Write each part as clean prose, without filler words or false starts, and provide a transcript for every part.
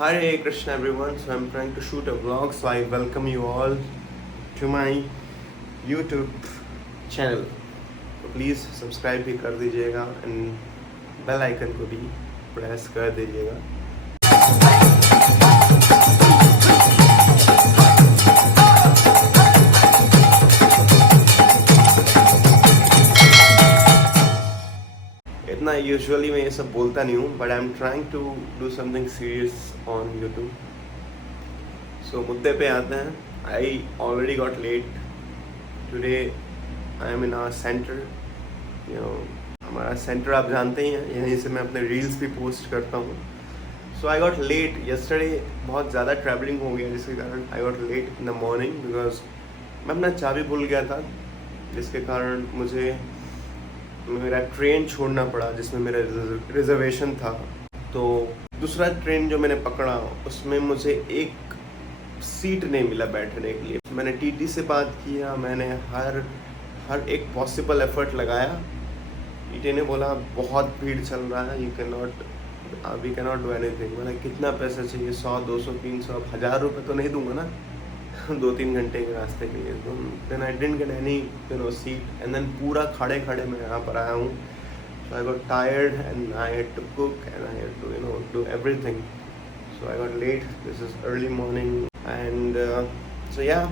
Hare Krishna everyone, so I'm trying to shoot a vlog, so I welcome you all to my YouTube channel. तो please subscribe भी कर दीजिएगा and bell icon को भी press कर दीजिएगा. इतना यूजुअली मैं ये सब बोलता नहीं हूँ, but I am trying to do something serious on YouTube. So मुद्दे पे आते हैं. I already got late today. I am in our centre. हमारा सेंटर आप जानते ही हैं, यहीं से मैं अपने रील्स भी पोस्ट करता हूँ. So I got late yesterday. बहुत ज़्यादा ट्रैवलिंग हो गया जिसके कारण I got late in the morning because मैं अपना चाबी भूल गया था, जिसके कारण मुझे मेरा ट्रेन छोड़ना पड़ा जिसमें मेरा रिजर्वेशन था. तो दूसरा ट्रेन जो मैंने पकड़ा उसमें मुझे एक सीट नहीं मिला बैठने के लिए. मैंने टीटी से बात किया, मैंने हर एक पॉसिबल एफर्ट लगाया. टीटी ने बोला बहुत भीड़ चल रहा है, we can not do anything. मैंने कितना पैसा चाहिए, 100, 200, 300, अब 1000 रुपये तो नहीं दूंगा ना 2-3 घंटे के रास्ते के लिए. Then I didn't get any seat and then पूरा खड़े मैं यहाँ पर आया हूँ. So I got tired and I had to cook and I had to do everything. So I got late. This is early morning and so yeah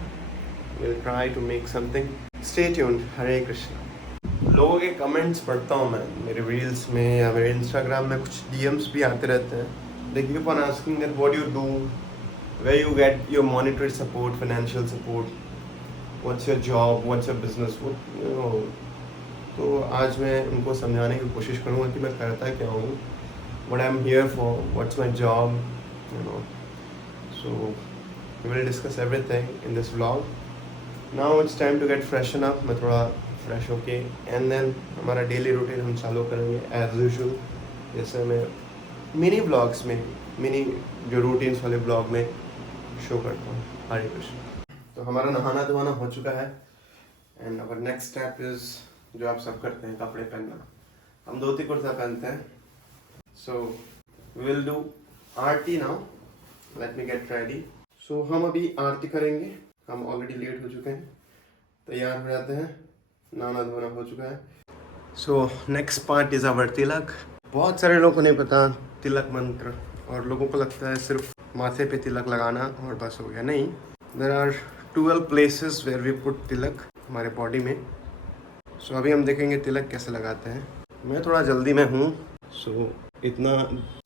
will try to make something. Stay tuned. Hare Krishna. लोगों के comments पढ़ता हूँ मैं मेरे reels में या मेरे Instagram में. कुछ डीएम्स भी आते रहते हैं. They keep on asking that what you do, where you get your monetary support, financial support, what's your job, what's your business, तो आज मैं उनको समझाने की कोशिश करूँगा कि मैं करता क्या हूँ, what I'm here for, what's my job, so we will discuss everything in this vlog. Now it's time to get freshen up. मैं थोड़ा फ्रेश होके and then हमारा डेली रूटीन हम चालू करेंगे as usual. जैसे मैं मिनी ब्लॉग्स में, मिनी जो रूटीन्स वाले ब्लॉग में शो करता हूँ. हरे कृष्ण. तो हमारा नहाना धोना हो चुका है and our next step is जो आप सब करते हैं, कपड़े पहनना. हम धोती कुर्ता पहनते हैं. So we will do aarti now. Let me get ready. So हम अभी आरती करेंगे. हम ऑलरेडी लेट हो चुके हैं. तैयार हो जाते हैं. नहाना धोना हो चुका है. So next part is our tilak. बहुत सारे लोगों को नहीं पता तिलक मंत्र, और लोगों को लगता है सिर्फ माथे पे तिलक लगाना और बस हो गया. नहीं, there are 12 places where we put tilak हमारे बॉडी में. सो अभी हम देखेंगे तिलक कैसे लगाते हैं. मैं थोड़ा जल्दी में हूँ, सो इतना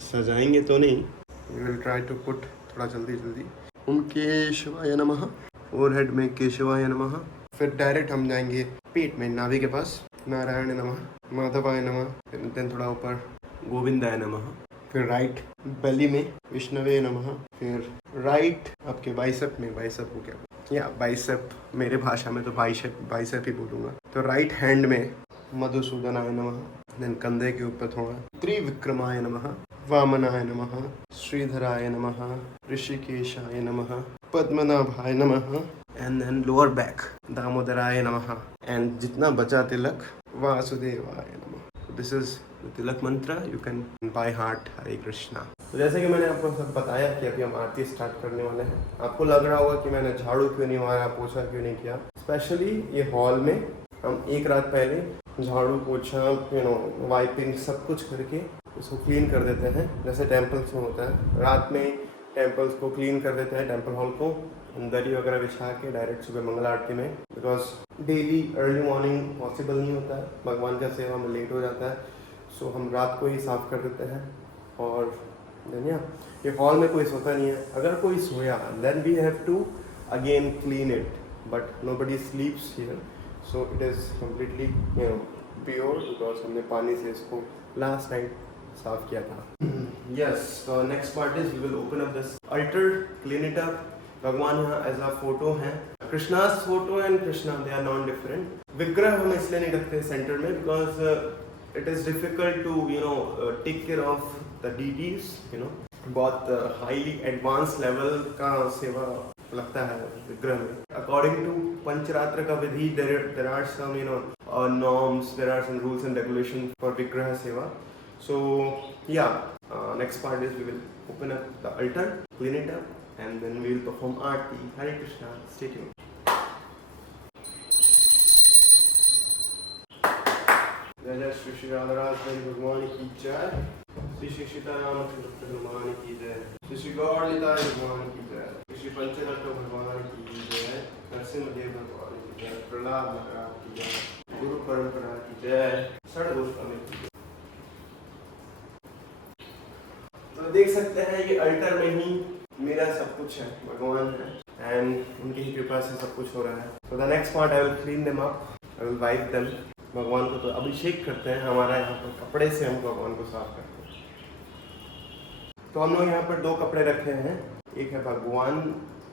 सजाएंगे तो नहीं. We will try to put थोड़ा जल्दी. ओम केशवाय नमः. फोरहेड में केशवाय नमः. फिर डायरेक्ट हम जाएंगे पेट में, नाभि के पास नारायण नमः, माधवाय नमः. देन थोड़ा ऊपर गोविंदाय नमः. फिर राइट बेली में विष्णवे नमः. फिर राइट आपके बाइसेप में, बाइसेप हो गया या बाइसेप, मेरे भाषा में तो बाइसेप ही बोलूँगा. तो राइट हैंड में मधुसूदनाय नमः. देन कंधे के ऊपर थोड़ा त्रिविक्रमाय नमः, वामनाय नमः, श्रीधराय नमः, ऋषिकेशाय नमः, पद्मनाभाय नमः. एंड देन लोअर बैक दामोदराय नमः. एंड जितना बचा तिलक वासुदेवाय नमः. This is tilak mantra. You can by heart. Hare Krishna. तो जैसे कि मैंने आपको सब बताया कि अभी हम आरती स्टार्ट करने वाले हैं. आपको लग रहा होगा कि मैंने झाड़ू क्यों नहीं मारा, पोछा क्यों नहीं किया. स्पेशली ये हॉल में हम एक रात पहले झाड़ू पोछा वाइपिंग सब कुछ करके इसको क्लीन कर देते हैं, जैसे टेम्पल्स में होता है. रात में टेम्पल्स को क्लीन कर देते हैं, टेम्पल हॉल को दरी वगैरह बिछा के डायरेक्ट सुबह मंगल आरती में. Because daily early morning possible नहीं होता है, भगवान का सेवा में लेट हो जाता है. सो हम रात को ही साफ़ कर देते हैं. और धनिया ये हॉल में कोई सोता नहीं है. अगर कोई सोया then we have to again clean it, but nobody sleeps here. So it is completely pure because हमने पानी से इसको लास्ट नाइट साफ किया था. यस. तो next part is we will open up this altar, clean it up. भगवान यहाँ एज अ फोटो हैं. Krishna's photo and Krishna they are non different. विग्रह हम इसलिए नहीं रखते सेंटर में because it is difficult to take care of the deities. बहुत highly advanced level का सेवा लगता है विग्रह में. According to पंचरात्र का विधि there are some norms, there are some rules and regulations for विग्रह सेवा. So yeah, next part is we will open up the altar, clean it up, and then we will perform Aarti. Hare Krishna. Stay tuned. जय जय श्री श्री राधाराज भगवान की जय, श्री श्री सीतारामचंद्र भगवान की जय, श्री श्री गौर निताय भगवान की जय, श्री श्री पंचरत्न भगवान की जय, नरसिंहदेव भगवान की जय, प्रहलाद महाराज की जय, गुरु परंपरा की जय, षड्गोस्वामी की जय। तो देख सकते हैं ये अल्टर में ही मेरा सब कुछ है, भगवान है, एंड उनकी ही कृपा से सब कुछ हो रहा है। तो the next part I will clean them up, I will wipe them. भगवान को तो अभिषेक करते हैं, हमारा यहाँ पर कपड़े से हम भगवान को साफ करते हैं। तो हम लोग यहाँ पर 2 कपड़े रखे हैं, एक है भगवान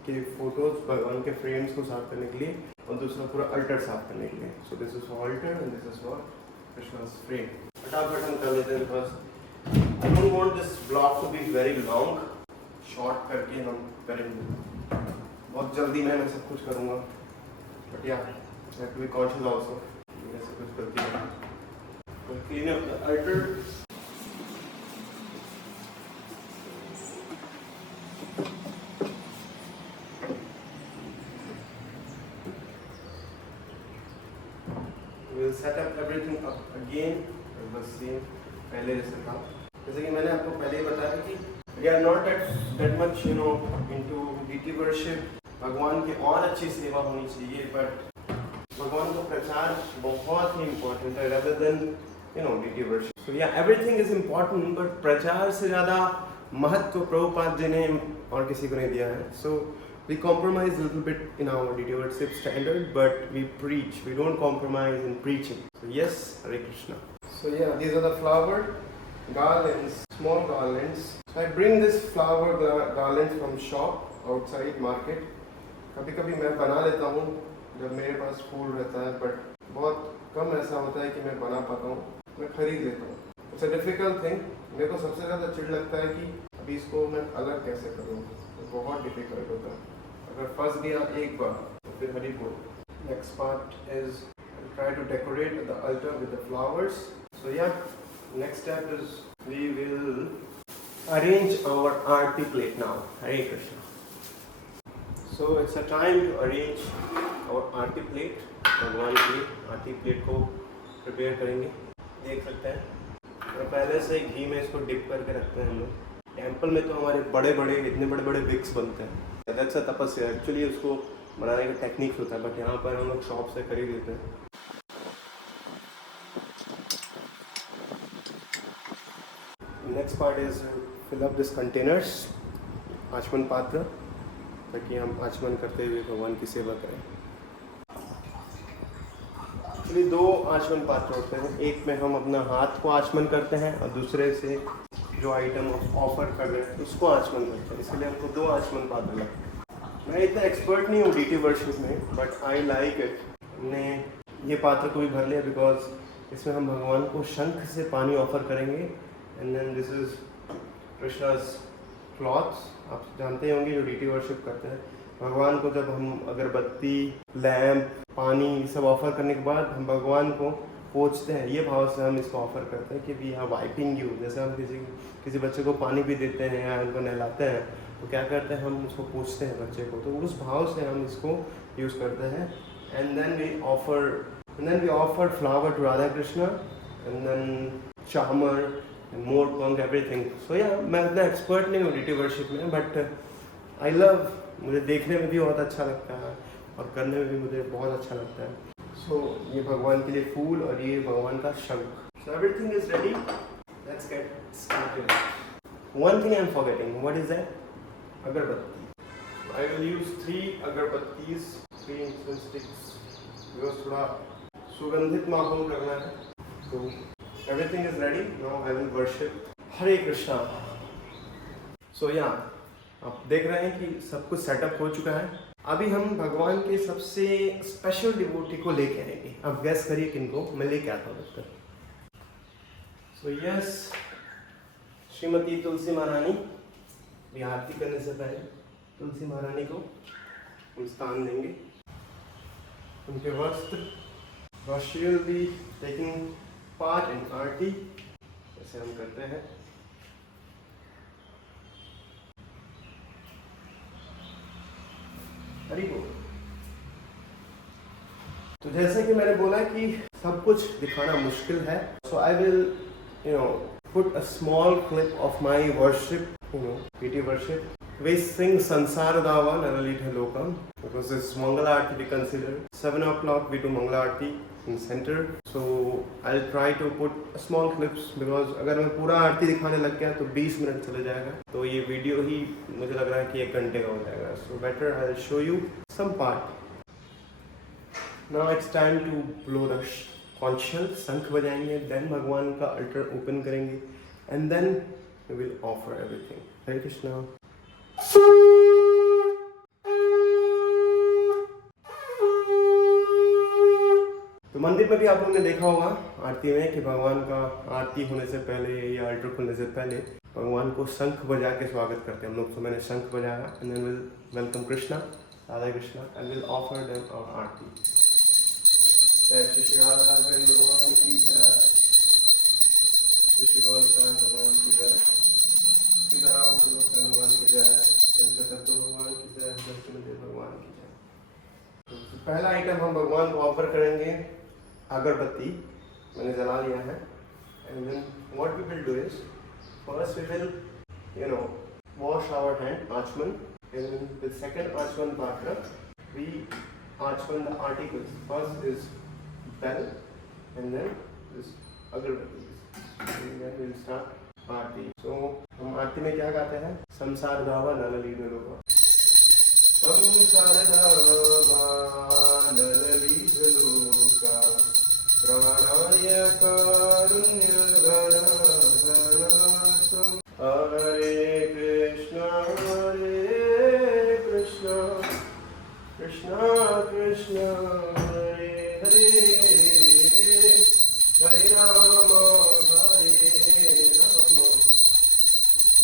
के फोटोज, भगवान के फ्रेम्स को साफ करने के लिए, और दूसरा पूरा अल्टर साफ करने के लिए। So this is for altar and this is for Krishna's frame. फटाफट हम कर लेते हैं, because I don't want this blog to be very long, short करके हम करेंगे। बहुत जल्दी मैं सब कुछ करूँगा, but yeah I have to be conscious also, ऐसे कुछ गलती है। तो clean up the altar. We'll set up everything up again, बस सेम पहले जैसे था। जैसे कि मैंने आपको पहले ही बताया कि we are not that much into deity worship। भगवान की और अच्छी सेवा होनी चाहिए, बट भगवान का प्रचार बहुत ही इम्पोर्टेंट है rather than deity worship। So yeah, everything is important, but प्रचार से ज़्यादा महत्व प्रभुपाद जी ने और किसी को नहीं दिया है। So we compromise a little bit in our deity worship standard, but we preach. We don't compromise in preaching. So yes, Hare Krishna. So yeah, these are the flower garlands, small garlands. So I bring this flower garlands from shop outside market. कभी कभी मैं बना लेता हूँ जब मेरे पास फूल रहता है, बट बहुत कम ऐसा होता है कि मैं बना पाता हूँ, मैं खरीद लेता हूँ। It's a difficult thing. मेरे को सबसे ज़्यादा चिढ़ लगता है कि अभी इसको मैं अलग कैसे करूँ, तो बहुत डिफिकल्ट होता है। अगर फंस गया एक बार तो फिर हरी बोल। Next part is try to decorate the altar with the flowers. So yeah next step is we will arrange our aarti plate now. Hare Krishna. So it's a time to arrange our aarti plate. भगवान की आरती प्लेट को prepare करेंगे। देख सकते हैं तो पहले से घी में इसको डिप करके रखते हैं हम लोग। टेम्पल में तो हमारे बड़े बड़े इतने बड़े बड़े विग्स बनते हैं, दैट्स अ तपस्या। एक्चुअली उसको बनाने का टेक्निक होता है, बट यहाँ पर हम लोग शॉप से खरीद लेते हैं। Next part is fill up this containers, आचमन पात्र, ताकि हम आचमन करते हुए भगवान की सेवा करें। एक्चुअली 2 आचमन पात्र होते हैं, एक में हम अपना हाथ को आचमन करते हैं और दूसरे से जो आइटम ऑफर कर रहे हैं उसको आचमन करते हैं, इसलिए हमको 2 आचमन पात्र लगते हैं। मैं इतना एक्सपर्ट नहीं हूँ डीटी वर्शिप में, बट आई लाइक इट। हमने ये पात्र को भी भर लिया बिकॉज इसमें हम भगवान को शंख से पानी ऑफर करेंगे। And then this is Krishna's clothes. आप जानते होंगे जो डीटी वर्शिप करते हैं, भगवान को जब हम अगरबत्ती, लैम्प, पानी सब ऑफर करने के बाद हम भगवान को पोंछते हैं, ये भाव से हम इसको ऑफर करते हैं कि वी आर वाइपिंग यू। जैसे हम किसी बच्चे को पानी भी देते हैं या उनको नहलाते हैं तो क्या करते हैं, हम उसको पोंछते हैं बच्चे को, तो उस भाव से हम इसको यूज़ करते हैं। And then we offer flower to Radha Krishna and then chamar, mor pankh, everything. So yeah मैं इतना एक्सपर्ट नहीं हूँ डीटी वर्शिप में, बट आई लव, मुझे देखने में भी बहुत अच्छा लगता है और करने में भी मुझे बहुत अच्छा लगता है। सो ये भगवान के लिए फूल और ये भगवान का शंख। So everything is ready, let's get started. One thing I am forgetting, what is that? Agarbatti. I will use 3 agarbattis, 3 incense sticks, because थोड़ा सुगंधित माहौल करना है। तो everything is ready, now I will worship। Hare Krishna. So yeah, आप देख रहे हैं कि सब कुछ सेटअप हो चुका है। अभी हम भगवान के सबसे स्पेशल डिवोटी को लेके आएंगे। अब गैस करिए किनको मैं लेके आता हूँ। So yes, श्रीमती तुलसी महारानी, भी आरती करने से पहले तुलसी महारानी को हम स्थान देंगे। उनके वस्त्र, she will be taking part in आरती, जैसे हम करते हैं। हरी बोल। तो जैसे कि मैंने बोला कि सब कुछ दिखाना मुश्किल है, so I will put a small clip of my worship, PT worship. We sing Sansar Dava Nalalita Lokam because this is Mangala Aarti we consider. 7 o'clock we do Mangala Aarti in center. So I'll try to put a small clips because अगर मैं पूरा आरती दिखाने लग गया तो 20 minute चले जाएगा, तो ये वीडियो ही मुझे लग रहा है कि 1 घंटे का हो जाएगा. So better I'll show you some part. Now it's time to blow the कॉन्शियल शंख बजाएंगे, देन भगवान का अल्टर ओपन करेंगे and then we will offer everything. Hare Krishna. तो मंदिर में भी आप लोगों ने देखा होगा आरती में कि भगवान का आरती होने से पहले या अल्टर खुलने से पहले भगवान को शंख बजा के स्वागत करते हैं हम लोग. तो मैंने शंख बजाया and then will welcome Krishna, Radha Krishna and will offer them our aarti. Shri Shri Radhakrishna भगवान की जय, श्री श्री गौरताय भगवान की जय, सीताराम भगवान की जय, पंचतत्व भगवान की जय, लक्ष्मणदेव भगवान की जय. तो पहला आइटम हम भगवान को ऑफर करेंगे अगरबत्ती. मैंने जला लिया है. And then what we will do is first we will wash our hand achaman, and with second achaman patra we achaman the articles. First is bell and then this agarbatti and then we'll start aarti. So हम आरती में क्या गाते हैं? संसार गावा नलली ढलोका, संसार गावा नलली ढलोका, प्राणाय कारुण्य घनाघनासं. हरे कृष्णा कृष्णा कृष्णा हरे हरे, हरे राम राम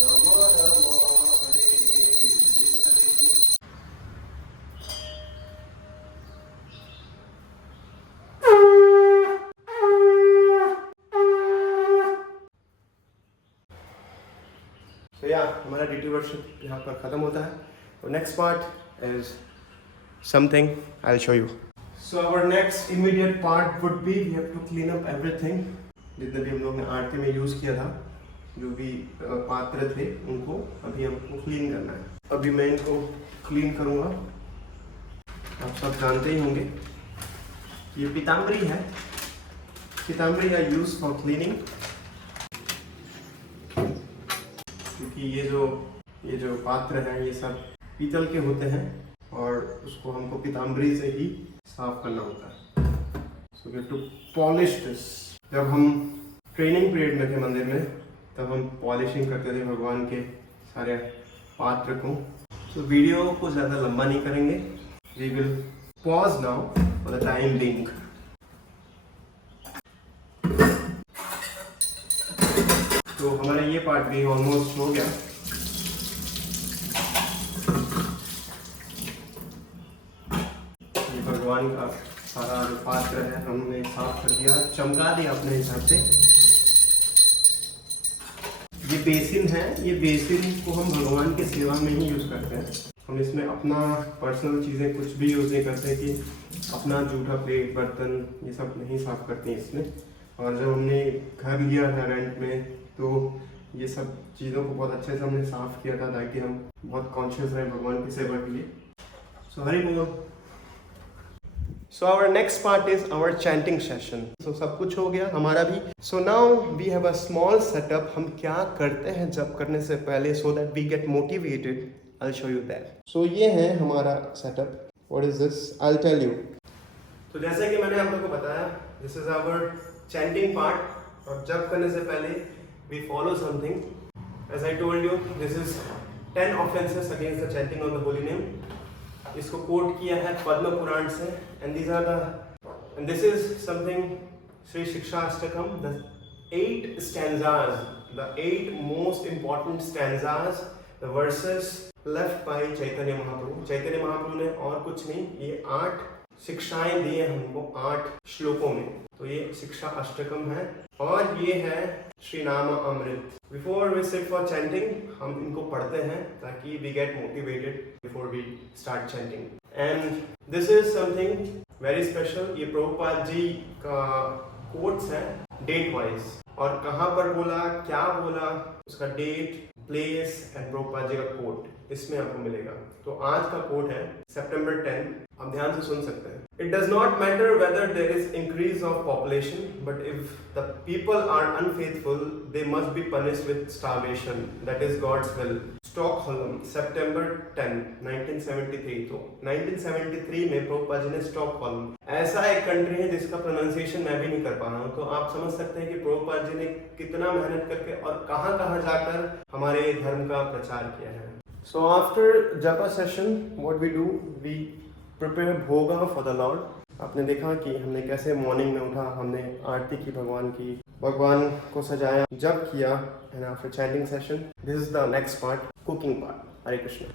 राम हरे हरे. तो हमारा DT वर्कशॉप यहाँ पर ख़त्म होता है. और next part is something I will show you. So our next immediate part would be we have to clean up everything. जितने भी हम लोग ने आरती में यूज़ किया था, जो भी पात्र थे उनको अभी हमको क्लीन करना है. अभी मैं इनको क्लीन करूँगा. आप सब जानते ही होंगे ये पीताम्बरी है. पीताम्बरी का यूज़ फॉर क्लीनिंग, क्योंकि ये जो पात्र हैं ये सब पीतल के होते हैं और उसको हमको पीताम्बरी से ही साफ करना होता है. So we have to polish this. जब हम ट्रेनिंग पीरियड में थे मंदिर में तब हम पॉलिशिंग करते थे भगवान के सारे पात्र को. तो वीडियो को ज़्यादा लंबा नहीं करेंगे. We will pause now for the time being. तो हमारा ये पार्ट भी ऑलमोस्ट हो गया. भगवान का सारा जो पात्र है हमने साफ कर दिया, चमका दिया अपने हिसाब से. ये बेसिन है, ये बेसिन को हम भगवान की सेवा में ही यूज़ करते हैं. हम इसमें अपना पर्सनल चीज़ें कुछ भी यूज़ नहीं करते कि अपना जूठा प्लेट बर्तन ये सब नहीं साफ करते हैं इसमें. और जब हमने घर लिया था रेंट में तो ये सब चीज़ों को बहुत अच्छे से हमने साफ किया था ताकि हम बहुत कॉन्शियस रहें भगवान की सेवा के लिए. सो हरि बोल. So our next part is our chanting session. So सब कुछ हो गया हमारा भी. So now we have a small setup. हम क्या करते हैं जब करने से पहले so that we get motivated. I'll show you that. So ये है हमारा setup. What is this? I'll tell you. तो जैसे कि मैंने आप लोगों को बताया, this is our chanting part. और जब करने से पहले we follow something. As I told you, this is 10 offenses against the chanting of the holy name. इसको कोट किया है पद्म पुराण से. And this is something Shri शिक्षा Ashtakam, the 8 stanzas, the 8 most important stanzas, the verses left by Chaitanya Mahaprabhu. Chaitanya Mahaprabhu ने और कुछ नहीं, ये 8 शिक्षाएं दी है हमको 8 श्लोकों में. तो ये शिक्षा अष्टकम है और ये है Shri Naam Amrit. Before we sit for chanting हम इनको पढ़ते हैं ताकि we get motivated before we start chanting. And this is something very special. ये प्रभुपाद जी का कोट्स है डेट वाइज, और कहाँ पर बोला, क्या बोला, उसका date, place and Prabhupada ji का कोट इसमें आपको मिलेगा। तो आज का कोट है सितंबर 10, आप ध्यान से सुन सकते हैं। It does not matter whether there is increase of population, but if the people are unfaithful they must be punished with starvation, that is God's will. Stockholm, September 10, 1973। तो 1973 में प्रभुपाद जी ने स्टॉकहोल्म, ऐसा एक कंट्री है जिसका प्रोनाउंसिएशन मैं भी नहीं कर पा रहा हूँ, तो आप समझ सकते हैं कि प्रभुपाद जी ने कितना मेहनत करके और कहाँ कहाँ जाकर हमारे धर्म का प्रचार किया है। So after japa session, what we do, we prepare bhoga for the Lord. आपने देखा कि हमने कैसे मॉर्निंग में उठा, हमने आरती की भगवान की, भगवान को सजाया, जप किया, and after chanting session, this is the next part, cooking part. Hare Krishna.